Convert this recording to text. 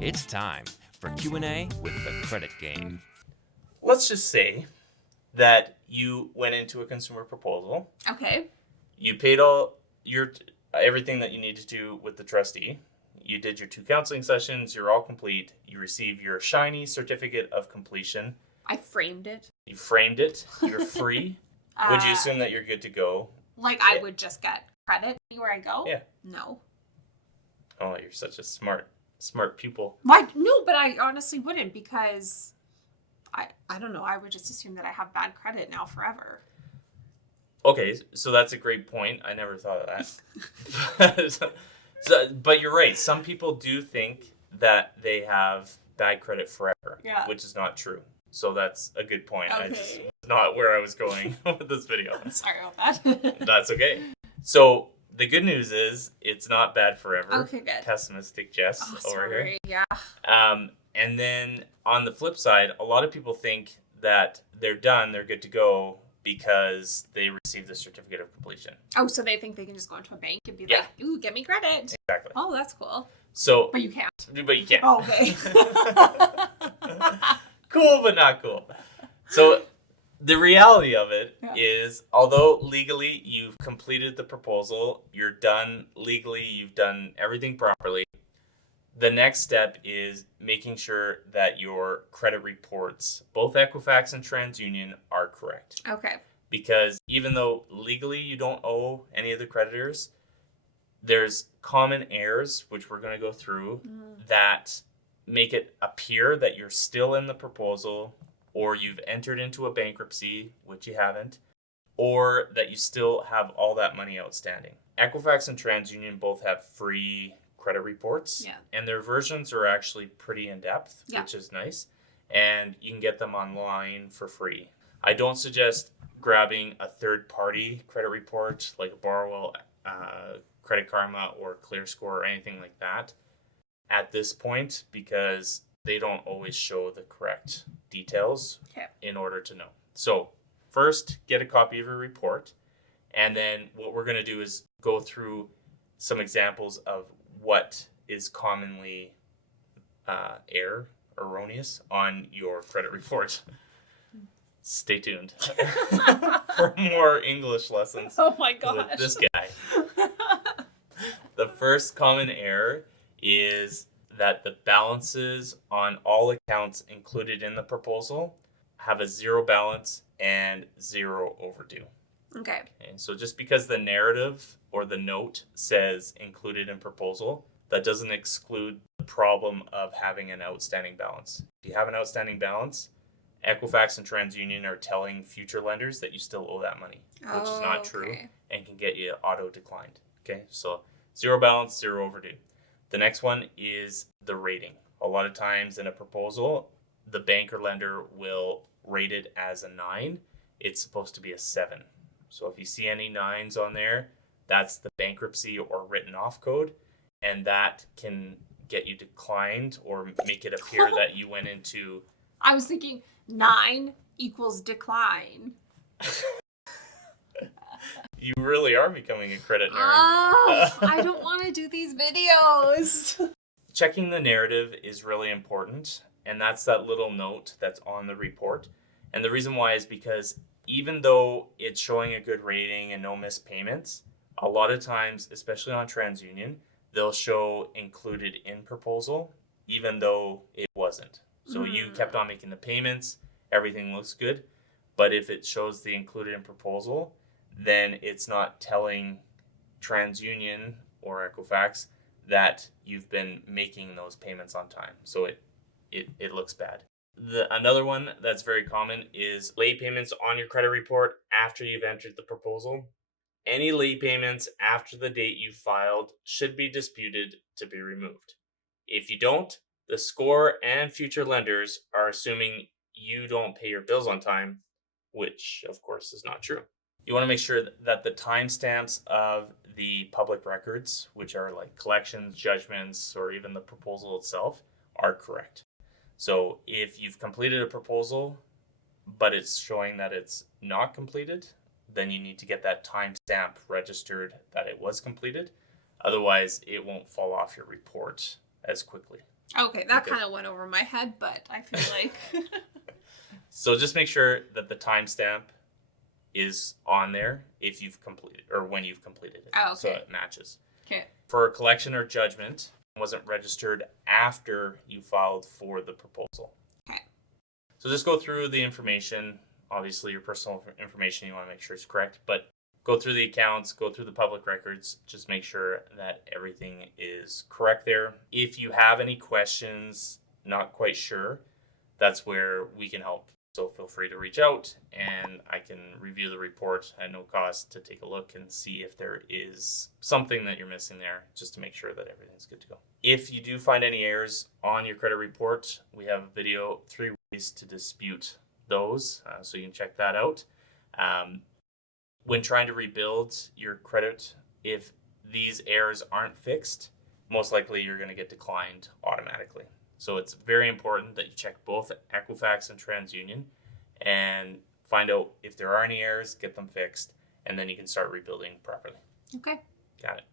It's time for Q&A with the Credit Game. Let's just say that you went into a consumer proposal. Okay. You paid all your everything that you needed to with the trustee. You did your 2 counseling sessions. You're all complete. You receive your shiny certificate of completion. I framed it. You framed it. You're free. Would you assume that you're good to go? Like I would just get credit anywhere I go? Yeah. No. Oh, you're such a smart pupil. Why? No, but I honestly wouldn't because I don't know. I would just assume that I have bad credit now forever. Okay, so that's a great point. I never thought of that. But you're right. Some people do think that they have bad credit forever, which is not true. So that's a good point. Okay. I just not where I was going with this video. Sorry about that. That's okay. So the good news is it's not bad forever. Okay, good. Pessimistic Jess over here. Yeah. And then on the flip side, a lot of people think that they're done, they're good to go because they received the certificate of completion. Oh, so they think they can just go into a bank and be like, ooh, get me credit. Exactly. Oh, that's cool. So, but you can't. But you can't. Oh, okay. Cool, but not cool. So the reality of it is, although legally you've completed the proposal, you're done legally, you've done everything properly, the next step is making sure that your credit reports, both Equifax and TransUnion, are correct. Okay. Because even though legally you don't owe any of the creditors, there's common errors, which we're going to go through, that make it appear that you're still in the proposal, or you've entered into a bankruptcy, which you haven't, or that you still have all that money outstanding. Equifax and TransUnion both have free credit reports, and their versions are actually pretty in-depth, which is nice, and you can get them online for free. I don't suggest grabbing a third-party credit report like Borrowell, Credit Karma, or ClearScore, or anything like that at this point, because they don't always show the correct details in order to know. So first, get a copy of your report, and then what we're going to do is go through some examples of what is commonly erroneous on your credit report. Stay tuned for more English lessons. Oh my gosh. With this guy. The first common error is that the balances on all accounts included in the proposal have a 0 balance and 0 overdue. Okay. And so just because the narrative or the note says included in proposal, that doesn't exclude the problem of having an outstanding balance. If you have an outstanding balance, Equifax and TransUnion are telling future lenders that you still owe that money, which is not true and can get you auto declined. Okay, so 0 balance, 0 overdue. The next one is the rating. A lot of times in a proposal, the bank or lender will rate it as a 9. It's supposed to be a 7. So if you see any 9s on there, that's the bankruptcy or written off code, and that can get you declined or make it appear that you went into... I was thinking 9 equals decline. You really are becoming a credit nerd. I don't want to do these videos. Checking the narrative is really important, and that's that little note that's on the report. And the reason why is because even though it's showing a good rating and no missed payments, a lot of times, especially on TransUnion, they'll show included in proposal, even though it wasn't. So you kept on making the payments, everything looks good, but if it shows the included in proposal, then it's not telling TransUnion or Equifax that you've been making those payments on time. So it looks bad. Another one that's very common is late payments on your credit report after you've entered the proposal. Any late payments after the date you filed should be disputed to be removed. If you don't, the score and future lenders are assuming you don't pay your bills on time, which of course is not true. You want to make sure that the timestamps of the public records, which are like collections, judgments, or even the proposal itself, are correct. So if you've completed a proposal, but it's showing that it's not completed, then you need to get that timestamp registered that it was completed. Otherwise, it won't fall off your report as quickly. Okay, that Okay. kind of went over my head, but I feel like So just make sure that the timestamp is on there if you've completed or when you've completed it. Oh, So okay. it matches. okay. For a collection or judgment, it wasn't registered after you filed for the proposal. Okay. So just go through the information. Obviously, your personal information, you want to make sure it's correct, but go through the accounts, go through the public records, just make sure that everything is correct there. If you have any questions, not quite sure, that's where we can help. So feel free to reach out and I can review the report at no cost to take a look and see if there is something that you're missing there, just to make sure that everything's good to go. If you do find any errors on your credit report, we have a video, 3 ways to dispute those, so you can check that out. When trying to rebuild your credit, if these errors aren't fixed, most likely you're going to get declined automatically. So it's very important that you check both Equifax and TransUnion and find out if there are any errors, get them fixed, and then you can start rebuilding properly. Okay. Got it.